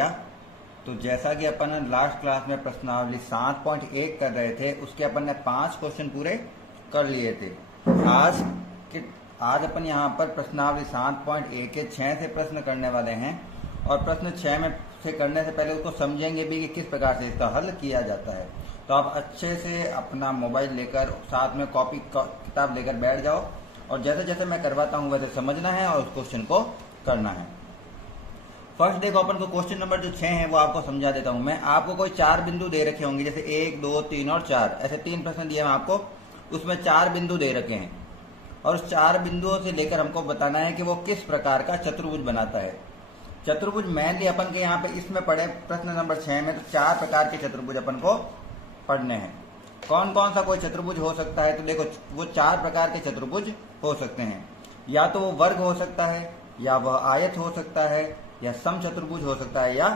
लिया। तो जैसा कि अपन लास्ट क्लास में प्रश्नावली 7.1 कर रहे थे, उसके अपन ने 5 क्वेश्चन पूरे कर लिए थे। आज अपन यहाँ पर प्रश्नावली 7.1 के 6 से प्रश्न करने वाले हैं और प्रश्न 6 में से करने से पहले उसको समझेंगे भी कि किस प्रकार से इसका हल किया जाता है। तो आप अच्छे से अपना मोबाइल लेकर साथ में कॉपी किताब लेकर बैठ जाओ और जैसे जैसे मैं करवाता हूँ वैसे समझना है और उस क्वेश्चन को करना है। फर्स्ट देखो, अपन को क्वेश्चन नंबर जो 6 है वो आपको समझा देता हूँ मैं। आपको कोई 4 बिंदु दे रखे होंगे, जैसे 1, 2, 3 और 4, ऐसे 3 प्रश्न दिए मैं आपको, उसमें 4 बिंदु दे रखे हैं और उस 4 बिंदुओं से लेकर हमको बताना है कि वो किस प्रकार का चतुर्भुज बनाता है। चतुर्भुज मेनली अपन के यहाँ पे इसमें पढ़े प्रश्न नंबर 6 में, तो 4 प्रकार के चतुर्भुज अपन को पढ़ने हैं। कौन कौन सा कोई चतुर्भुज हो सकता है, तो देखो वो 4 प्रकार के चतुर्भुज हो सकते हैं। या तो वो वर्ग हो सकता है, या वह आयत हो सकता है, या सम चतुर्भुज हो सकता है, या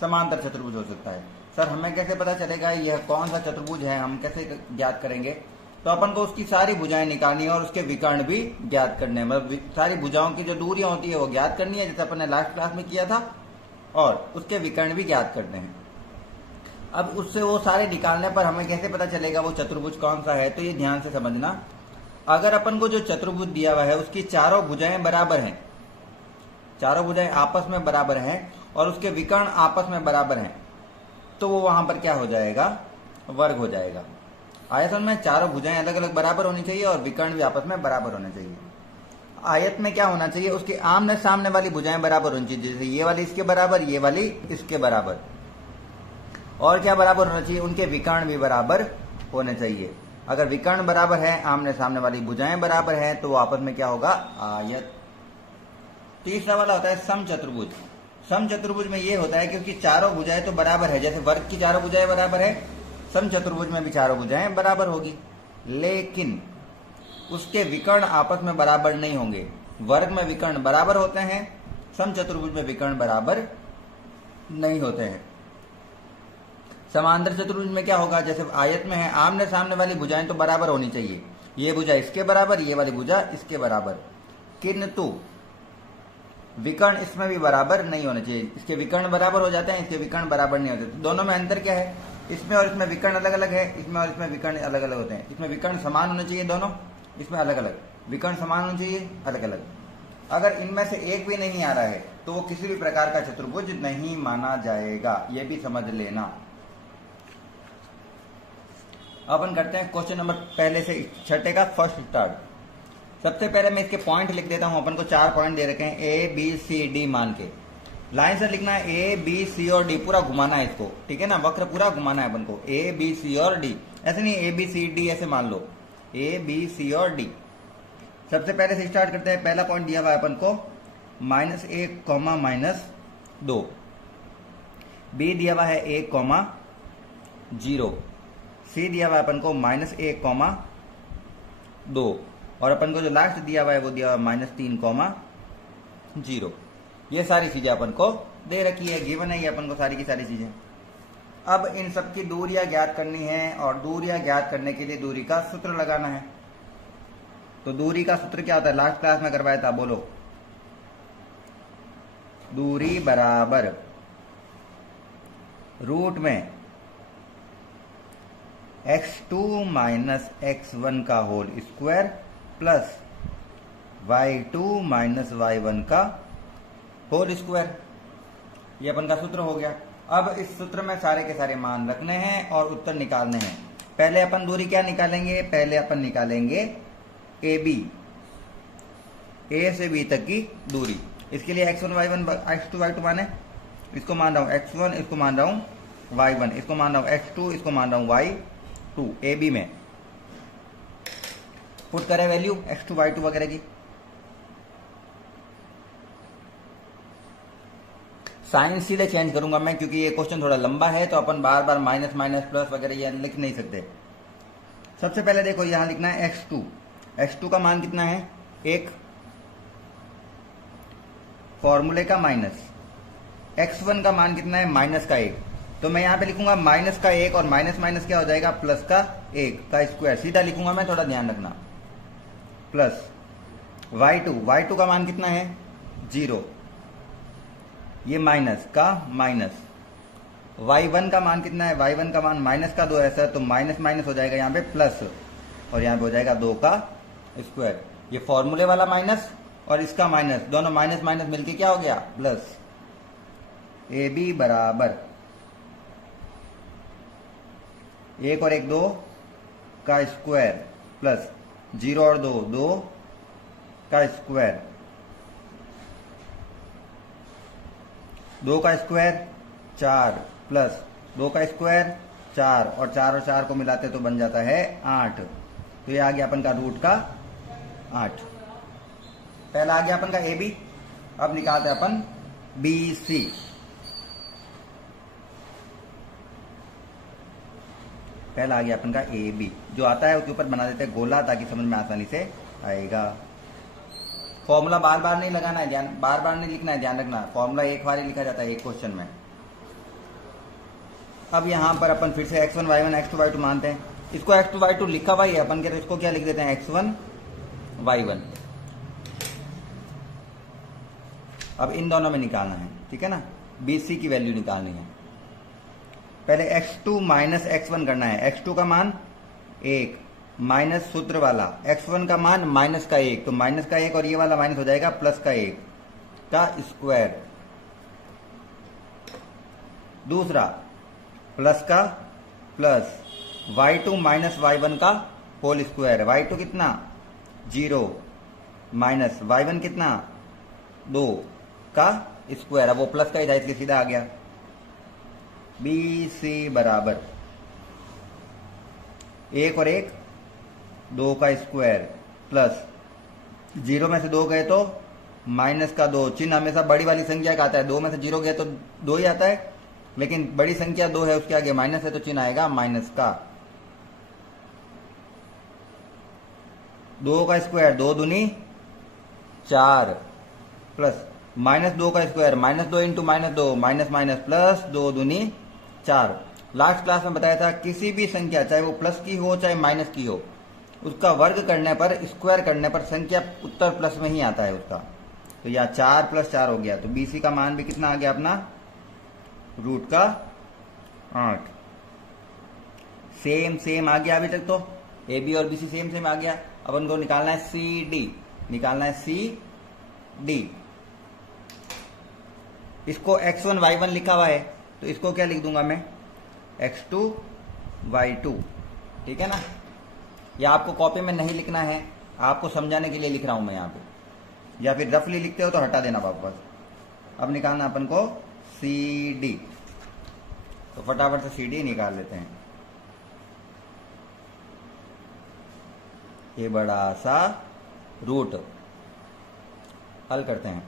समांतर चतुर्भुज हो सकता है। सर हमें कैसे पता चलेगा यह कौन सा चतुर्भुज है, हम कैसे ज्ञात करेंगे? तो अपन को उसकी सारी भुजाएं निकालनी है और उसके विकर्ण भी ज्ञात करने हैं। मतलब सारी भुजाओं की जो दूरियां होती है वो ज्ञात करनी है, जैसे अपन ने लास्ट क्लास में किया था, और उसके विकर्ण भी ज्ञात करने हैं। अब उससे वो सारे निकालने पर हमें कैसे पता चलेगा वो चतुर्भुज कौन सा है, तो ये ध्यान से समझना। अगर अपन को जो चतुर्भुज दिया हुआ है उसकी चारों भुजाएं बराबर हैं, चारों भुजाएं आपस में बराबर हैं और उसके विकर्ण आपस में बराबर हैं, तो वो वहां पर क्या हो जाएगा? वर्ग हो जाएगा। आयतन में चारों भुजाएं अलग अलग बराबर होनी चाहिए और विकर्ण भी आपस में बराबर होने चाहिए। आयत में क्या होना चाहिए? उसके आमने सामने वाली भुजाएं बराबर होनी चाहिए, जैसे ये वाली इसके बराबर, ये वाली इसके बराबर। और क्या बराबर होना चाहिए? उनके विकर्ण भी बराबर होने चाहिए। अगर विकर्ण बराबर है, आमने सामने वाली भुजाएं बराबर हैं, तो वो आपस में क्या होगा? आयत। तीसरा वाला होता है सम चतुर्भुज। सम चतुर्भुज में ये होता है क्योंकि चारों भुजाएं तो बराबर है, जैसे वर्ग की चारों भुजाएं बराबर है, सम चतुर्भुज में भी चारों भुजाएं बराबर होगी, लेकिन उसके विकर्ण आपस में बराबर नहीं होंगे। वर्ग में विकर्ण बराबर होते हैं, सम चतुर्भुज में विकर्ण बराबर नहीं होते हैं। समांतर चतुर्भुज में क्या होगा? जैसे आयत में है, आमने सामने वाली भुजाएं तो बराबर होनी चाहिए, ये भुजा इसके बराबर, ये वाली भुजा इसके बराबर, किंतु विकर्ण इसमें भी बराबर नहीं होने चाहिए। इसके विकर्ण बराबर हो जाते हैं, इसके विकर्ण बराबर नहीं होते। तो दोनों में अंतर क्या है? इसमें और इसमें विकर्ण अलग अलग है, इसमें और इसमें विकर्ण अलग अलग होते हैं। इसमें विकर्ण समान होने चाहिए दोनों, इसमें अलग अलग। विकर्ण समान होने चाहिए, अलग अलग। अगर इनमें से एक भी नहीं आ रहा है तो वो किसी भी प्रकार का चतुर्भुज नहीं माना जाएगा, ये भी समझ लेना। अपन करते हैं क्वेश्चन नंबर पहले से 6 का फर्स्ट स्टार्ट। सबसे पहले मैं इसके पॉइंट लिख देता हूं। अपन को 4 पॉइंट दे रखे हैं, ए बी सी डी मान के। लाइन से लिखना है, ए बी सी और डी पूरा घुमाना है इसको, ठीक है ना? वक्र पूरा घुमाना है अपन को, ए बी सी और डी। ऐसे नहीं ए बी सी डी ऐसे मान लो, ए बी सी और डी। सबसे पहले से स्टार्ट करते हैं। पहला पॉइंट दिया हुआ है अपन को -1, -2। बी दिया हुआ है 1, 0। सी दिया हुआ है अपन को -1, 2। और अपन को जो लास्ट दिया हुआ है वो दिया हुआ है -3, 0। ये सारी चीजें अपन को दे रखी है, गिवन है ये अपन को सारी की सारी चीजें। अब इन सब की दूरियां ज्ञात करनी है और दूरियां ज्ञात करने के लिए दूरी का सूत्र लगाना है। तो दूरी का सूत्र क्या होता है? लास्ट क्लास में करवाया था, बोलो। दूरी बराबर रूट में x2 - x1 का whole square plus y2 - y1 का होल स्क्वायर। ये अपन का सूत्र हो गया। अब इस सूत्र में सारे के सारे मान रखने हैं और उत्तर निकालने हैं। पहले अपन दूरी क्या निकालेंगे? पहले अपन निकालेंगे ए बी, ए से बी तक की दूरी। इसके लिए x1 y1 x2 y2 माने, इसको मान रहा हूं x1, इसको मान रहा हूं y1, इसको मान रहा हूं x2, इसको मान रहा हूं y2। ए बी में पुट करें वैल्यू x2 y2 वगैरह की। साइन सीधे चेंज करूंगा मैं, क्योंकि ये क्वेश्चन थोड़ा लंबा है, तो अपन बार बार माइनस माइनस प्लस वगैरह ये लिख नहीं सकते। सबसे पहले देखो यहां लिखना है x2। x2 का मान कितना है? 1। फॉर्मूले का माइनस। x1 का मान कितना है? -1। तो मैं यहां पे लिखूंगा -1 और माइनस माइनस क्या हो जाएगा? +1 का स्क्वायर। सीधा लिखूंगा मैं, थोड़ा ध्यान रखना। प्लस y2 का मान कितना है? 0। ये माइनस का माइनस, y1 का मान कितना है, y1 का मान माइनस का 2 है सर, तो माइनस माइनस हो जाएगा यहाँ पे प्लस, और यहाँ पे हो जाएगा 2 का स्क्वायर। ये फॉर्मूले वाला माइनस और इसका माइनस, दोनों माइनस माइनस मिलके क्या हो गया, प्लस। ए बी बराबर 1 और 1 2 का स्क्वायर प्लस 0 और 2 2 का स्क्वायर, 2 का स्क्वायर 4 प्लस 2 का स्क्वायर 4, और 4 को मिलाते तो बन जाता है 8। तो ये आ गया अपन का रूट का 8। पहला आ गया अपन का ए बी। अब निकालते हैं अपन बी सी। पहला आ गया अपन का ए बी, जो आता है उसके ऊपर बना देते हैं गोला ताकि समझ में आसानी से आएगा। फॉर्मूला बार बार नहीं लगाना है, ध्यान, बार बार नहीं लिखना है, ध्यान रखना। फॉर्मूला एक बार ही लिखा जाता है एक क्वेश्चन में। अब यहां पर अपन फिर से x1 y1 x2 y2 मानते हैं। इसको x2 y2 लिखा हुआ ही है अपन के, तो इसको क्या लिख देते हैं, x1 y1। अब इन दोनों में निकालना है, ठीक है ना, BC की वैल्यू निकालनी है। पहले x2 माइनस x1 करना है। x2 का मान 1 माइनस सूत्र वाला, x1 का मान माइनस का 1, तो माइनस का 1 और ये वाला माइनस हो जाएगा प्लस का 1 का स्क्वायर। दूसरा प्लस का प्लस y2 माइनस y1 का होल स्क्वायर। y2 कितना 0 माइनस y1 कितना 2 का स्क्वायर। अब वो प्लस का ही था इसलिए सीधा आ गया। बी सी बराबर 1 और 1 2 का स्क्वायर प्लस 0 में से 2 गए तो माइनस का 2। चिन्ह हमेशा बड़ी वाली संख्या का आता है, 2 में से 0 गए तो 2 ही आता है, लेकिन बड़ी संख्या 2 है उसके आगे माइनस है तो चिन्ह आएगा माइनस का। 2 का स्क्वायर 2 दूनी 4 प्लस माइनस 2 का square minus 2 into minus 2 minus minus plus 2 दूनी 4। लास्ट क्लास में बताया था किसी भी संख्या चाहे वो प्लस की हो चाहे माइनस की हो, उसका वर्ग करने पर, स्क्वायर करने पर संख्या उत्तर प्लस में ही आता है उसका। तो यह 4 प्लस 4 हो गया, तो BC का मान भी कितना आ गया अपना, रूट का 8। सेम सेम आ गया अभी तक, तो AB और BC सेम सेम आ गया। अब उनको निकालना है CD, निकालना है CD। इसको x1 y1 लिखा हुआ है, तो इसको क्या लिख दूंगा मैं, x2 y2, ठीक है ना। या आपको कॉपी में नहीं लिखना है, आपको समझाने के लिए लिख रहा हूं मैं यहां पे, या फिर रफली लिखते हो तो हटा देना वापस। अब निकालना अपन को CD, तो फटाफट से CD निकाल लेते हैं। ये बड़ा सा रूट हल करते हैं।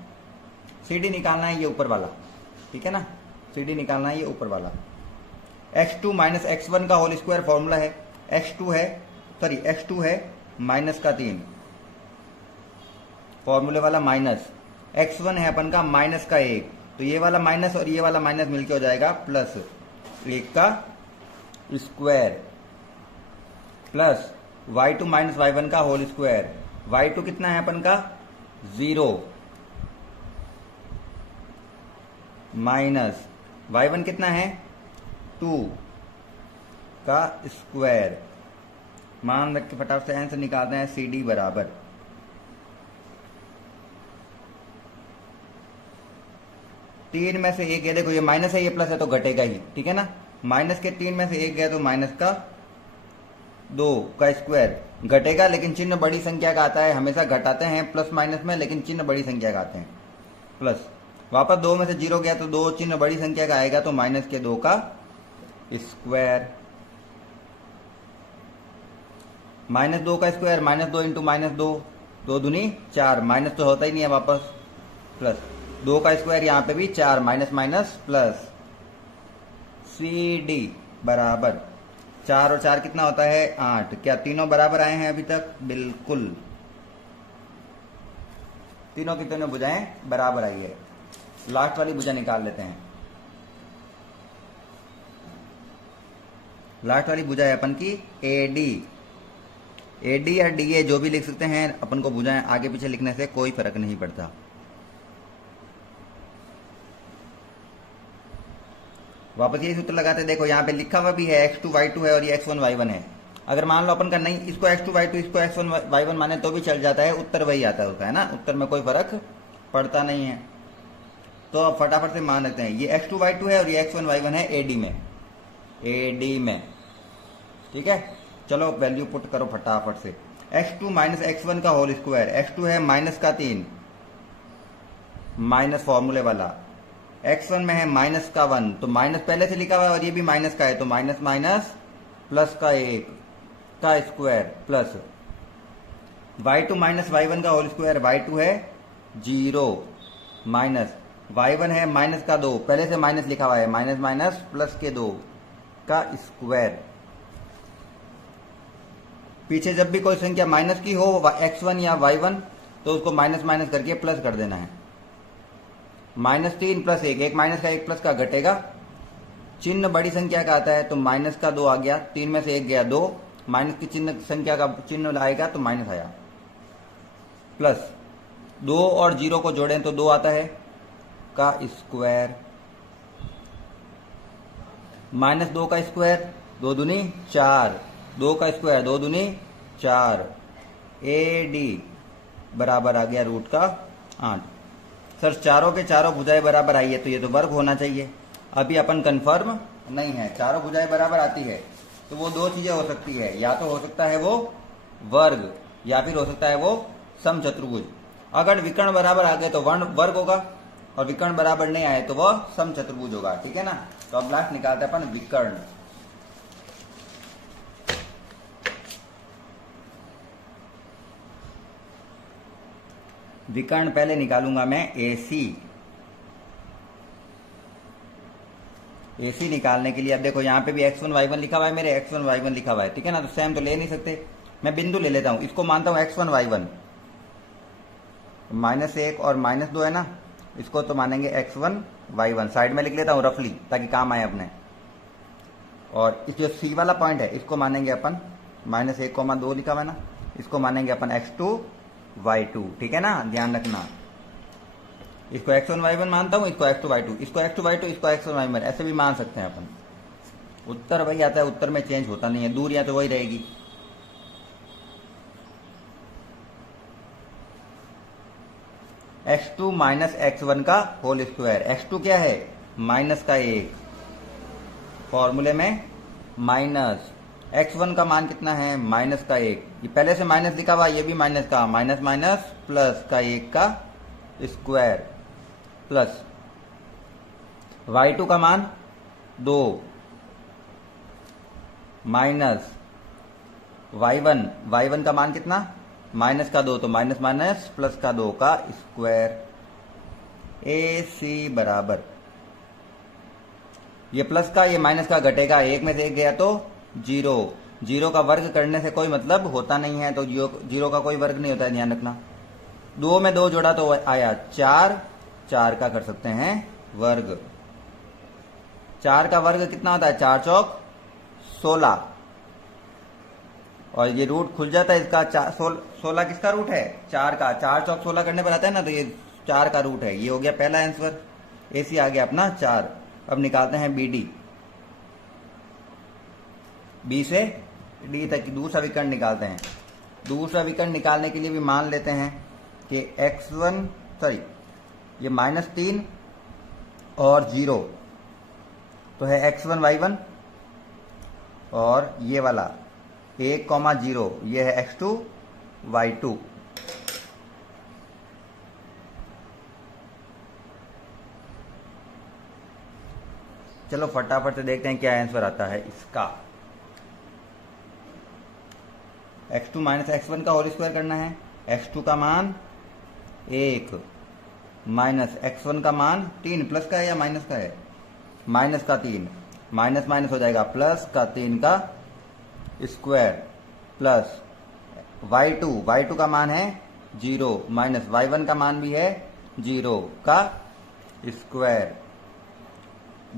CD निकालना है ये ऊपर वाला, ठीक है ना, CD निकालना है ये ऊपर वाला। x2 माइनस x1 का होल स्क्वायर फॉर्मूला है, x2 है माइनस का 3, फॉर्मूले वाला माइनस, x1 है अपन का माइनस का 1, तो ये वाला माइनस और ये वाला माइनस मिलके हो जाएगा प्लस 1 का square plus y2 minus y1 का होल स्क्वायर। y2 कितना है अपन का 0 माइनस y1 कितना है 2 का स्क्वायर। मान रख के फटाफट से आंसर निकालते हैं। CD बराबर 3 में से 1 गया, देखो ये माइनस है ये प्लस है तो घटेगा ही, ठीक है ना। माइनस के 3 में से 1 गया तो माइनस का 2 का स्क्वायर घटेगा, लेकिन चिन्ह बड़ी संख्या का आता है, हमेशा घटाते हैं प्लस माइनस में, लेकिन चिन्ह बड़ी संख्या का आते हैं प्लस। वापस 2 में से 0 गया तो 2 चिन्ह बड़ी संख्या का आएगा, तो माइनस के 2 का स्क्वायर। माइनस 2 का स्क्वायर माइनस 2 इंटू माइनस 2, 2 दूनी 4, माइनस तो होता ही नहीं है वापस, प्लस 2 का स्क्वायर यहाँ पे भी 4, माइनस माइनस प्लस। CD बराबर 4 और 4 कितना होता है 8। क्या तीनों बराबर आए हैं अभी तक? बिल्कुल, तीनों की तीनों भुजाएं बराबर आई है। लास्ट वाली भुजा निकाल लेते हैं। लास्ट वाली भुजा है अपन की AD या DA जो भी लिख सकते हैं, अपन को भुजाएं आगे पीछे लिखने से कोई फर्क नहीं पड़ता। वापस यही सूत्र लगाते हैं। देखो यहाँ पे लिखा हुआ भी है x2 y2 है और ये x1 y1 है। अगर मान लो अपन का नहीं इसको x2 y2 इसको x1 y1 माने तो भी चल जाता है, उत्तर वही आता है उसका, है ना, उत्तर में कोई फर्क पड़ता नहीं है। तो अब फटाफट से मान लेते हैं ये x2 y2 है और ये x1 y1 है AD में, ठीक है। चलो वैल्यू पुट करो फटाफट से। x2 माइनस x1 का होल स्क्वायर, x2 है माइनस का 3 माइनस फॉर्मूले वाला, x1 में है माइनस का 1 तो माइनस पहले से लिखा हुआ है और ये भी माइनस का है तो माइनस माइनस प्लस का 1 का square plus y2 minus y1 का होल स्क्वायर, y2 है 0 माइनस y1 है माइनस का 2 पहले से माइनस लिखा हुआ है, माइनस माइनस प्लस के 2 का स्क्वायर। पीछे जब भी कोई संख्या माइनस की हो x1 या y1 तो उसको माइनस माइनस करके प्लस कर देना है। माइनस 3 प्लस 1, एक माइनस का एक प्लस का घटेगा, चिन्ह बड़ी संख्या का आता है तो माइनस का 2 आ गया, 3 में से 1 गया 2, माइनस की चिन्ह संख्या का चिन्ह आएगा तो माइनस आया, प्लस 2 और 0 को जोड़ें तो 2 आता है का स्क्वायर, माइनस 2 का स्क्वायर 2 दूनी 4, 2 का स्क्वायर 2 दूनी 4, AD बराबर आ गया रूट का 8। सर चारों के चारों भुजाएं बराबर आई है तो ये तो वर्ग होना चाहिए। अभी अपन कंफर्म नहीं है, चारों भुजाएं बराबर आती है तो वो दो चीजें हो सकती है, या तो हो सकता है वो वर्ग या फिर हो सकता है वो समचतुर्भुज। अगर विकर्ण बराबर आ गए तो वर्ग होगा और विकर्ण बराबर नहीं आए तो वह समचतुर्भुज होगा, ठीक है ना। तो अब लास्ट निकालते हैं अपन विकर्ण। विकर्ण पहले निकालूंगा मैं AC निकालने के लिए अब देखो यहाँ पे भी x1 y1 लिखा हुआ है, मेरे x1 y1 लिखा हुआ है, ठीक है ना। तो सेम तो ले नहीं सकते, मैं बिंदु ले लेता हूं, इसको मानता हूं x1 y1, -1 और -2 है ना, इसको तो मानेंगे x1 y1, साइड में लिख लेता हूं रफली ताकि काम आए अपने। और इस जो C वाला पॉइंट है इसको मानेंगे अपन -1, 2 लिखा हुआ है ना, इसको मानेंगे अपन x2 y2, ठीक है ना, ध्यान रखना। इसको x1 y1 मानता हूं, इसको x2 y2, इसको x2 y2, इसको x1 y1, ऐसे भी मान सकते हैं अपन। उत्तर वही आता है, उत्तर में चेंज होता नहीं है, दूरियां तो वही रहेगी। x2 माइनस x1 का होल स्क्वायर, x2 क्या है माइनस का 1, फॉर्मूले में माइनस, x1 का मान कितना है माइनस का 1, ये पहले से माइनस लिखा हुआ, ये भी माइनस का, माइनस माइनस प्लस का 1 का स्क्वायर प्लस y2 का मान 2 माइनस y1 का मान कितना माइनस का 2 तो माइनस माइनस प्लस का 2 का स्क्वायर। AC बराबर ये प्लस का ये माइनस का घटेगा, 1 में से 1 गया तो 0, 0 का वर्ग करने से कोई मतलब होता नहीं है, तो 0 का कोई वर्ग नहीं होता है, ध्यान रखना। 2 में 2 जोड़ा तो आया 4, 4 का कर सकते हैं वर्ग, 4 का वर्ग कितना होता है 4 चौक 16, और ये रूट खुल जाता है इसका, 16 किसका रूट है 4 का, 4 चौक 16 करने पर आता है ना, तो ये 4 का रूट है। ये हो गया पहला आंसर, AC आ गया अपना 4। अब निकालते हैं BD, B से D तक दूसरा विकर्ण निकालते हैं। दूसरा विकर्ण निकालने के लिए भी मान लेते हैं कि ये -3 और 0 तो है x1 y1, और ये वाला 1,0 ये है x2 y2। चलो फटाफट से देखते हैं क्या आंसर आता है इसका। x2 माइनस x1 का होल स्क्वायर करना है, x2 का मान 1 माइनस x1 का मान 3, प्लस का है या माइनस का है माइनस का 3, माइनस माइनस हो जाएगा प्लस का 3 का स्क्वायर प्लस y2 का मान है 0 माइनस y1 का मान भी है 0 का स्क्वायर।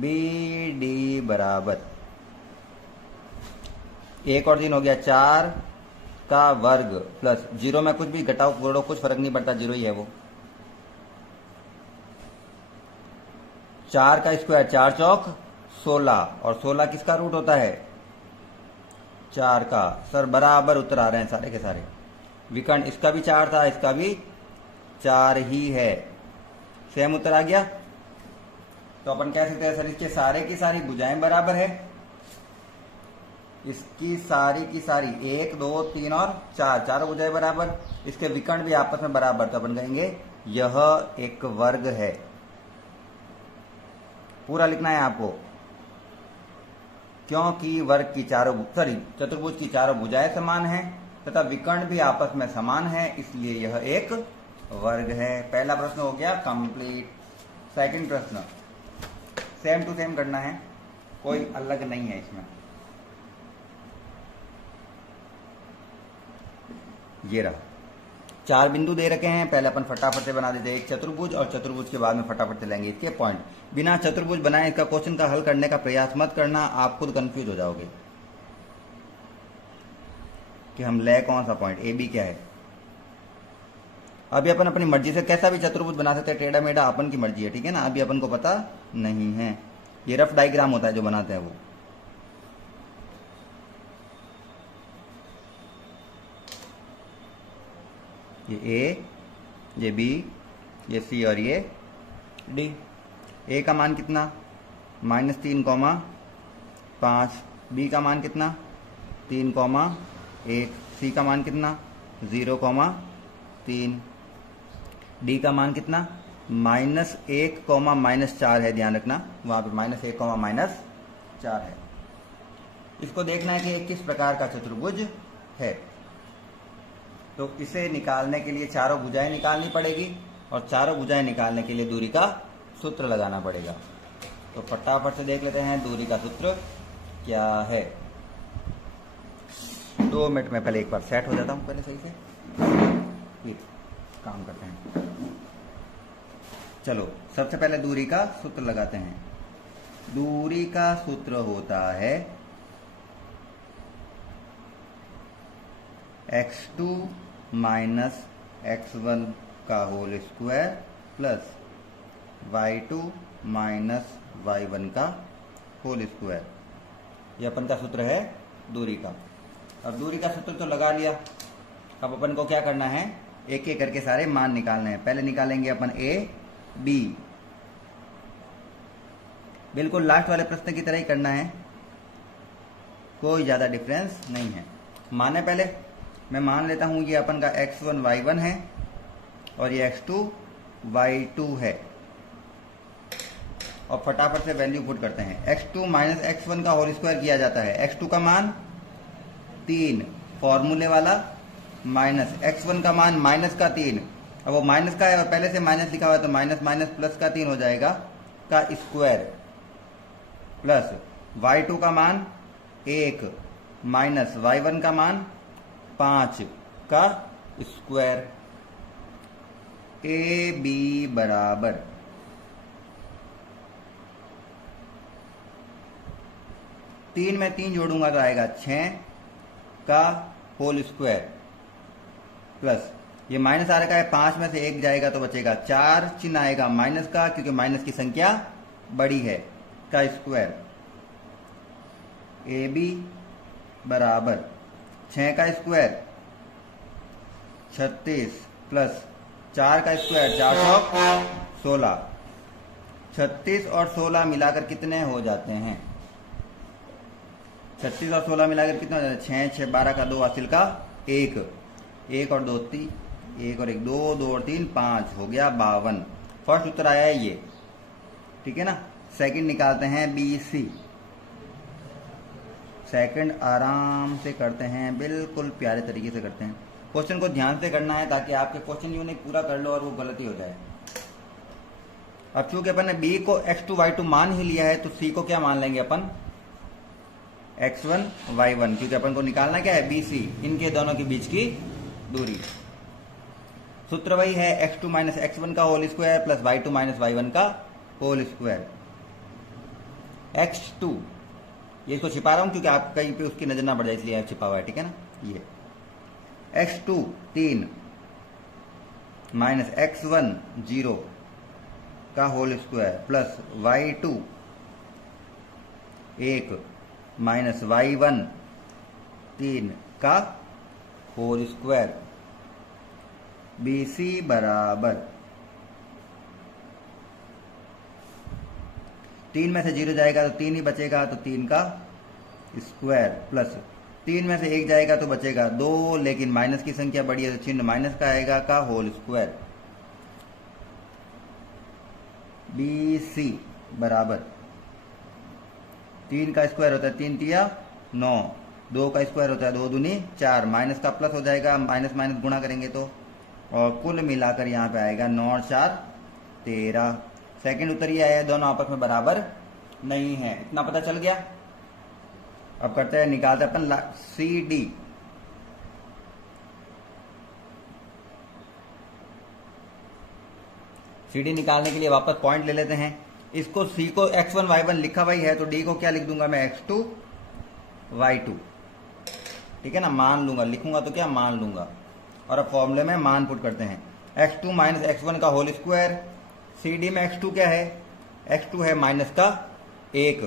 BD बराबर 1 और 3 हो गया 4 का वर्ग प्लस 0 में कुछ भी घटाओ जोड़ो कुछ फर्क नहीं पड़ता, 0 ही है वो। 4 का स्क्वायर 4 चौक 16 और 16 किसका रूट होता है? 4 का। सर बराबर उत्तर आ रहे हैं सारे के सारे। विकर्ण इसका भी 4 था, इसका भी 4 ही है। सेम उत्तर आ गया। तो अपन कह सकते हैं सर इसके सारे की सारी भुजाएं बराबर है। इसकी सारी की सारी 1 2 3 और 4 चारों भुजाएं बराबर। इसके विकर्ण भी आपस में बराबर। तो अपन कहेंगे यह एक वर्ग है। पूरा लिखना है आपको, क्योंकि वर्ग की चतुर्भुज की चारों भुजाएं समान हैं तथा विकर्ण भी आपस में समान है, इसलिए यह एक वर्ग है। पहला प्रश्न हो गया कंप्लीट। सेकंड प्रश्न सेम टू सेम करना है, कोई अलग नहीं है इसमें। ये रहा, 4 बिंदु दे रखे हैं। पहले अपन फटाफट से बना देते हैं एक चतुर्भुज, और चतुर्भुज के बाद में फटाफट से लेंगे इसके पॉइंट। बिना चतुर्भुज बनाए इसका क्वेश्चन का हल करने का प्रयास मत करना, आप खुद कंफ्यूज हो जाओगे कि हम ले कौन सा पॉइंट, ए बी क्या है। अभी अपन अपनी मर्जी से कैसा भी चतुर्भुज बना सकते हैं, टेढ़ा मेढ़ा अपन की मर्जी है, ठीक है ना। अभी अपन को पता नहीं है, ये रफ डायग्राम होता है जो बनाते हैं वो। ये ए, ये बी, ये सी और ये डी। ए का मान कितना? -3,5। बी का मान कितना? 3,1। सी का मान कितना? 0,3। डी का मान कितना? -1, -4 है, ध्यान रखना वहां पे -1, -4 है। इसको देखना है कि किस प्रकार का चतुर्भुज है। तो इसे निकालने के लिए चारों भुजाएं निकालनी पड़ेगी, और चारों भुजाएं निकालने के लिए दूरी का सूत्र लगाना पड़ेगा। तो फटाफट से देख लेते हैं दूरी का सूत्र क्या है। 2 मिनट में पहले एक बार सेट हो जाता हूं पहले सही से, फिर काम करते हैं। चलो सबसे पहले दूरी का सूत्र लगाते हैं। दूरी का सूत्र होता है x2 - x1 का whole square plus y2 - y1 का होल स्क्वायर। ये अपन का सूत्र है दूरी का। अब दूरी का सूत्र तो लगा लिया, अब अपन को क्या करना है, एक एक करके सारे मान निकालने हैं। पहले निकालेंगे अपन ए बी, बिल्कुल लास्ट वाले प्रश्न की तरह ही करना है, कोई ज्यादा डिफरेंस नहीं है। माने पहले मैं मान लेता हूं ये अपन का x1 y1 है और ये x2 y2 है, और फटाफट से वैल्यू पुट करते हैं। x2 - x1 का होल स्क्वायर किया जाता है। x2 का मान 3 फॉर्मूले वाला, माइनस x1 का मान माइनस का 3। अब वो माइनस का है और पहले से माइनस लिखा हुआ है तो माइनस माइनस प्लस का 3 हो जाएगा का स्क्वायर, प्लस y2 का मान 1 माइनस y1 का मान 5 का स्क्वायर। ए बी बराबर 3 में 3 जोड़ूंगा तो आएगा 6 का होल स्क्वायर, प्लस ये माइनस आ रखा है, 5 में से 1 जाएगा तो बचेगा 4, चिन्ह आएगा माइनस का क्योंकि माइनस की संख्या बड़ी है, का स्क्वायर। ए बी बराबर 6 का स्क्वायर 36 प्लस 4 का स्क्वायर 416। 36 और 16 मिलाकर कितने हो जाते हैं? 36 और 16 मिलाकर कितने हो जाते हैं? 6 6 12 का 2 हासिल का 1, 1 और 2 3, 1 और 1 2, 2 और 3 5, हो गया 52। फर्स्ट उत्तर आया है ये, ठीक है ना। सेकंड निकालते हैं बी सी। सेकंड आराम से करते हैं, बिल्कुल प्यारे तरीके से करते हैं। क्वेश्चन को ध्यान से करना है ताकि आपके क्वेश्चन यूं नहीं पूरा कर लो और वो गलती हो जाए। अब चूंकि अपन ने बी को x2 y2 मान ही लिया है तो सी को क्या मान लेंगे अपन? x1 y1, क्योंकि अपन को निकालना क्या है? bc, इनके दोनों के बीच की दूरी। सूत्र वही है x2 - x1 का whole square plus y2 - y1 का होल स्क्वायर। x2 ये इसको छिपा रहा हूं क्योंकि आप कहीं पे उसकी नजर ना पड़ जाए, इसलिए छिपा हुआ है, ठीक है ना। ये x2 3 - x1 0 का whole square plus y2 1 minus y1 3 का होल स्क्वायर। BC बराबर 3 में से 0 जाएगा तो 3 ही बचेगा, तो 3 का स्क्वायर प्लस 3 में से 1 जाएगा तो बचेगा 2, लेकिन माइनस की संख्या बड़ी है तो चिन्ह माइनस का आएगा, का होल स्क्वायर। BC बराबर 3 का स्क्वायर होता है 3 तिया 9, 2 का स्क्वायर होता है 2 दूनी 4, माइनस का प्लस हो जाएगा, माइनस माइनस गुणा करेंगे तो, और कुल मिलाकर यहाँ पे आएगा 9 और 4 13। सेकंड उत्तर ये आया, दोनों आपस में बराबर नहीं है। इतना पता चल गया। अब करते हैं, निकालते हैं अपन CD। CD निकालने के लिए वापस पॉइंट ले लेते हैं। इसको C को x1 y1 लिखा हुआ है, तो D को क्या लिख दूंगा मैं, x2 y2। ठीक है ना, मान लूंगा, लिखूंगा तो क्या मान लूंगा। और अब फॉर्मूले में मान पुट करते हैं, x2 माइनस x1 का होल स्क्वायर। CD में x2 क्या है, x2 है माइनस का 1,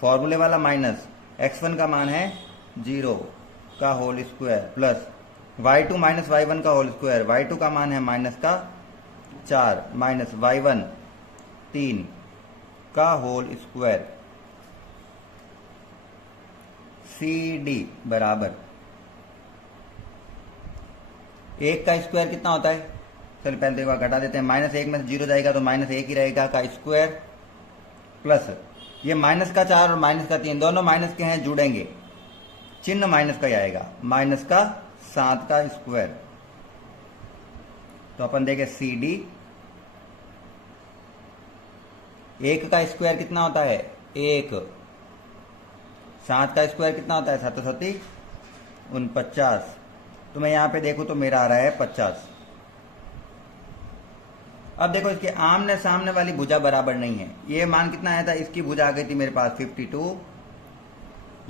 फॉर्मूले वाला माइनस, x1 का मान है 0 का whole square plus y2 minus y1 का होल स्क्वायर। y2 का मान है माइनस का 4 माइनस y1 3 का होल स्क्वायर। CD बराबर 1 का स्क्वायर कितना होता है, चलिए पहले एक बार घटा देते हैं। माइनस 1 में से 0 जाएगा तो माइनस 1 ही रहेगा, का स्क्वायर प्लस ये माइनस का 4 और माइनस का 3 दोनों माइनस के हैं, जुड़ेंगे, चिन्ह माइनस का ही आएगा, माइनस का 7 का स्क्वायर। तो अपन देखें CD 1 का स्क्वायर कितना होता है 1, 7 का स्क्वायर कितना होता है 7 7 49। तो मैं यहां पे देखूं तो मेरा आ रहा है 50। अब देखो इसके आमने सामने वाली भुजा बराबर नहीं है। ये मान कितना आया था, इसकी भुजा आ गई थी मेरे पास 52,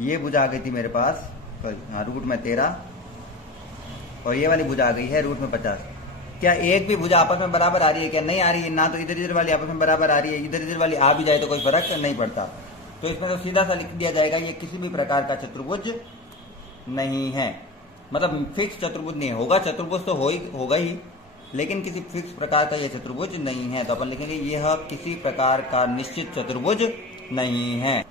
ये भुजा आ गई थी मेरे पास रूट में 13, और ये वाली भुजा आ गई है रूट में 50। क्या एक भी भुजा आपस में बराबर आ रही है, क्या नहीं आ रही है, ना तो इधर इधर वाली आपस में बराबर आ रही है, इधर इधर वाली आ भी जाए तो कोई फर्क नहीं पड़ता। तो इसमें तो सीधा सा लिख दिया जाएगा, ये किसी भी प्रकार का चतुर्भुज नहीं है, मतलब फिक्स चतुर्भुज नहीं होगा। चतुर्भुज तो होगा ही, लेकिन किसी फिक्स प्रकार का यह चतुर्भुज नहीं है। तो अपन लिखेंगे यह किसी प्रकार का निश्चित चतुर्भुज नहीं है।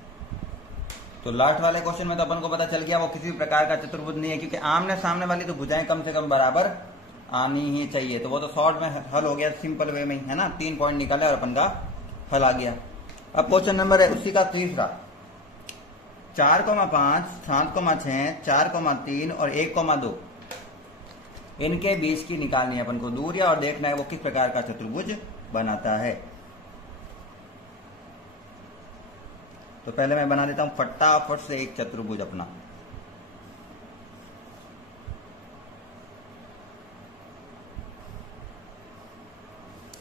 तो लास्ट वाले क्वेश्चन में तो अपन को पता चल गया वो किसी भी प्रकार का चतुर्भुज नहीं है, क्योंकि आमने सामने वाली तो भुजाएं कम से कम बराबर आनी ही चाहिए। तो वो तो शॉर्ट में हल हो गया, सिंपल वे में, है ना, 3 पॉइंट निकाले और अपन का हल आ गया। अब क्वेश्चन नंबर है उसी का तीसरा, 4,5 7,6 4,3 और 1,2 इनके बीच की निकालनी है अपन को दूरियां और देखना है वो किस प्रकार का चतुर्भुज बनाता है। तो पहले मैं बना देता हूं फटाफट से एक चतुर्भुज अपना।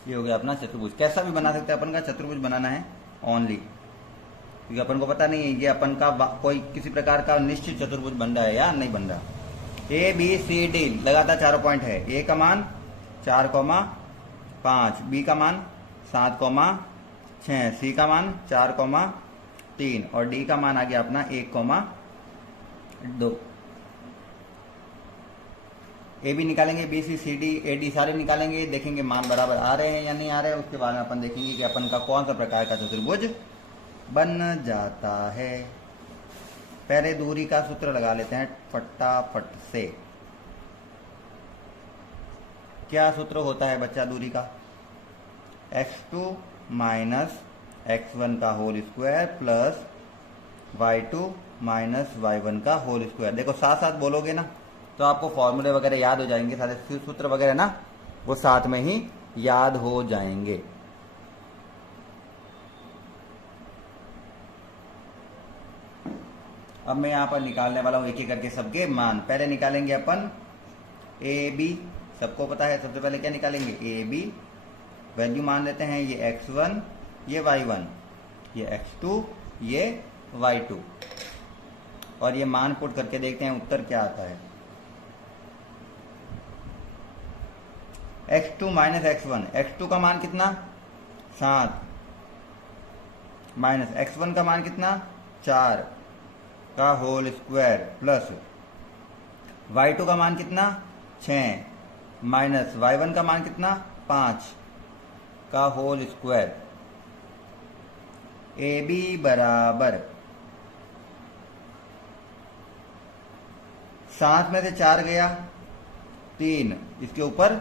ये हो गया अपना चतुर्भुज। कैसा भी बना सकते हैं, अपन का चतुर्भुज बनाना है ओनली, क्योंकि अपन को पता नहीं है ये अपन का कोई किसी प्रकार का निश्चित चतुर्भुज बन रहा है या नहीं बन रहा। ABCD लगातार चारों पॉइंट है। A का मान 4,5, B का मान 7,6, C का मान 4,3 और D का मान आ गया अपना 1,2। AB निकालेंगे, BC CD AD सारे निकालेंगे, देखेंगे मान बराबर आ रहे हैं या नहीं आ रहे हैं। उसके बाद में अपन देखेंगे कि अपन का कौन सा प्रकार का चतुर्भुज बन जाता है। पहले दूरी का सूत्र लगा लेते हैं फटाफट से। क्या सूत्र होता है बच्चा दूरी का, x2 माइनस x1 का whole square plus y2 minus y1 का होल स्क्वायर। देखो साथ साथ बोलोगे ना तो आपको फॉर्मूले वगैरह याद हो जाएंगे, सारे सूत्र वगैरह ना वो साथ में ही याद हो जाएंगे। अब मैं यहां पर निकालने वाला हूं एक एक करके सबके मान। पहले निकालेंगे अपन AB, सबको पता है सबसे पहले क्या निकालेंगे AB, वैल्यू मान लेते हैं ये x1 ये y1 ये x2 ये y2 और ये मान पुट करके देखते हैं उत्तर क्या आता है। x2 माइनस x1, x2 का मान कितना 7 माइनस x1 का मान कितना 4 का होल स्क्वायर प्लस y2 का मान कितना 6 माइनस y1 का मान कितना 5 का होल स्क्वायर। AB बराबर 7 में से 4 गया 3, इसके ऊपर